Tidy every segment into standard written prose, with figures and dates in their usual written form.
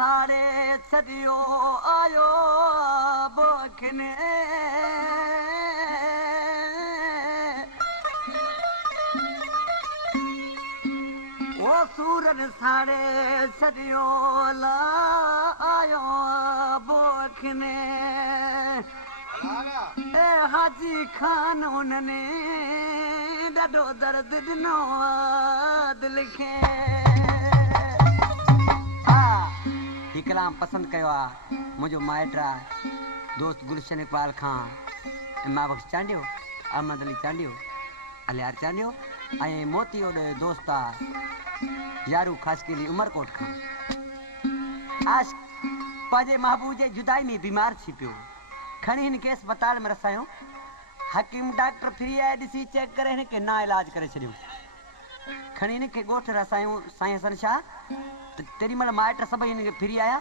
सारे छॾियो आयो बोखने वो सूरन सारे छॾियो ला आयो बोखने ए हाजी खान उन्हनि ॾाढो दर्द ॾिनो दिल खे ही कलाम पसंद कयो आहे मुंहिंजो माइट आहे दोस्त गुलशन इकबाल खान मां बख़्श चांडियो अहमद अली चांडियो अलियार चांडियो ऐं मोती ओॾे दोस्त आहे यारू ख़ासकेली उमरकोट खां आज पंहिंजे महबूब जे जुदाई में बीमार थी पियो खणी हिन खे अस्पताल में रसायो हकीम डॉक्टर फ्री आहे ॾिसी चेक करे हिन खे ना इलाज करे छॾियो खणी हिन खे ॻोठ रसायूं साईं हसन शाह त तेॾी महिल माइट सभई हिन खे फिरी आया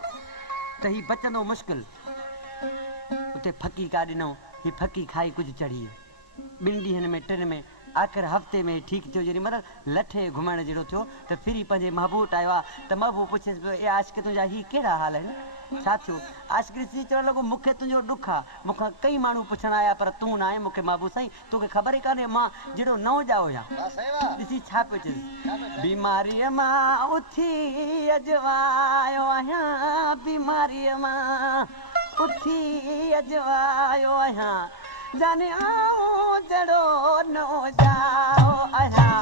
त हीउ बचंदो मुश्किल उते फकी का ॾिनो हीउ फकी खाई कुझु चढ़ी ॿिनि ॾींहंनि में टिनि में आख़िर हफ़्ते में ठीकु थियो जेॾी महिल लठे घुमण जहिड़ो थियो त फिरी पंहिंजे महबूब वटि आयो आहे त महबूब पुछेसि पियो ए आशिक़ तुंहिंजा हीअ कहिड़ा हाल आहिनि छा थियो आशिक़ ॾिसी चवणु लॻो मूंखे तुंहिंजो ॾुखु आहे मूंखां कई माण्हू पुछण आया पर तूं न आहे मूंखे महबूब साईं तोखे ख़बर ई कान्हे मां जहिड़ो नओं ॼाओ आहियां ॾिसी छा पियो चएसि बीमारीअ मां उथी अॼु आयो आहियां बीमारीअ मां उथी अॼु आयो आहियां जाने आऊं जहिड़ो नओं ॼाओ आहियां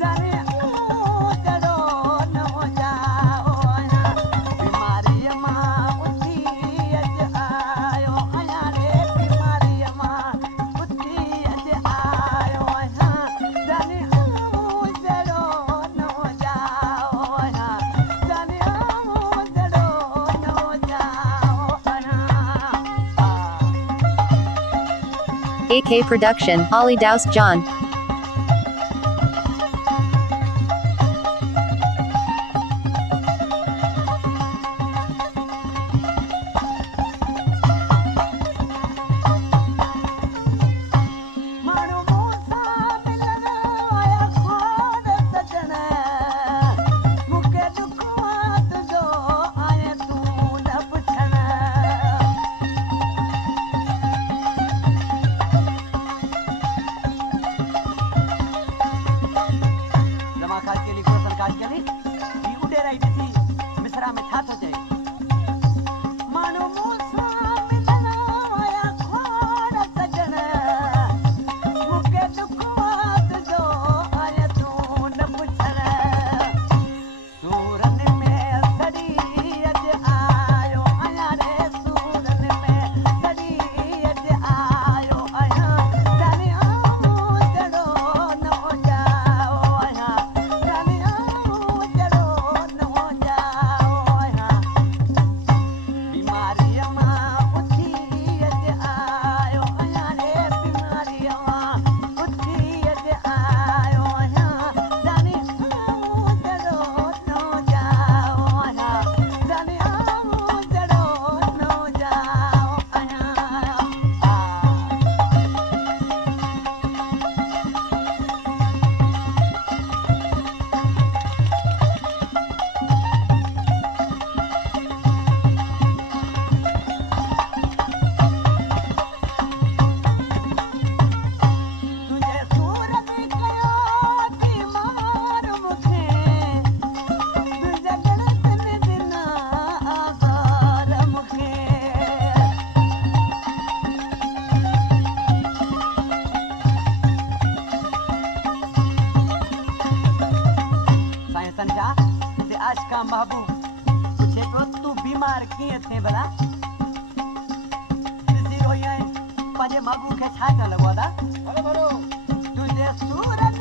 जाने आऊं जहिड़ो नओं ॼाओ आहियां बीमारीअ मां उथी अॼु आयो आहियां रे बीमारीअ मां उथी अॼु आयो आहियां जाने आऊं जहिड़ो नओं ॼाओ आहियां जाने आऊं जहिड़ो नओं ॼाओ आहियां AK Production, Ali Douse John. महबूब पूछे तो तू बीमार कीअं थे भला ॾिसी रोई आहीं पंहिंजे महबूब खे छा था लॻो था तुंहिंजे सूरत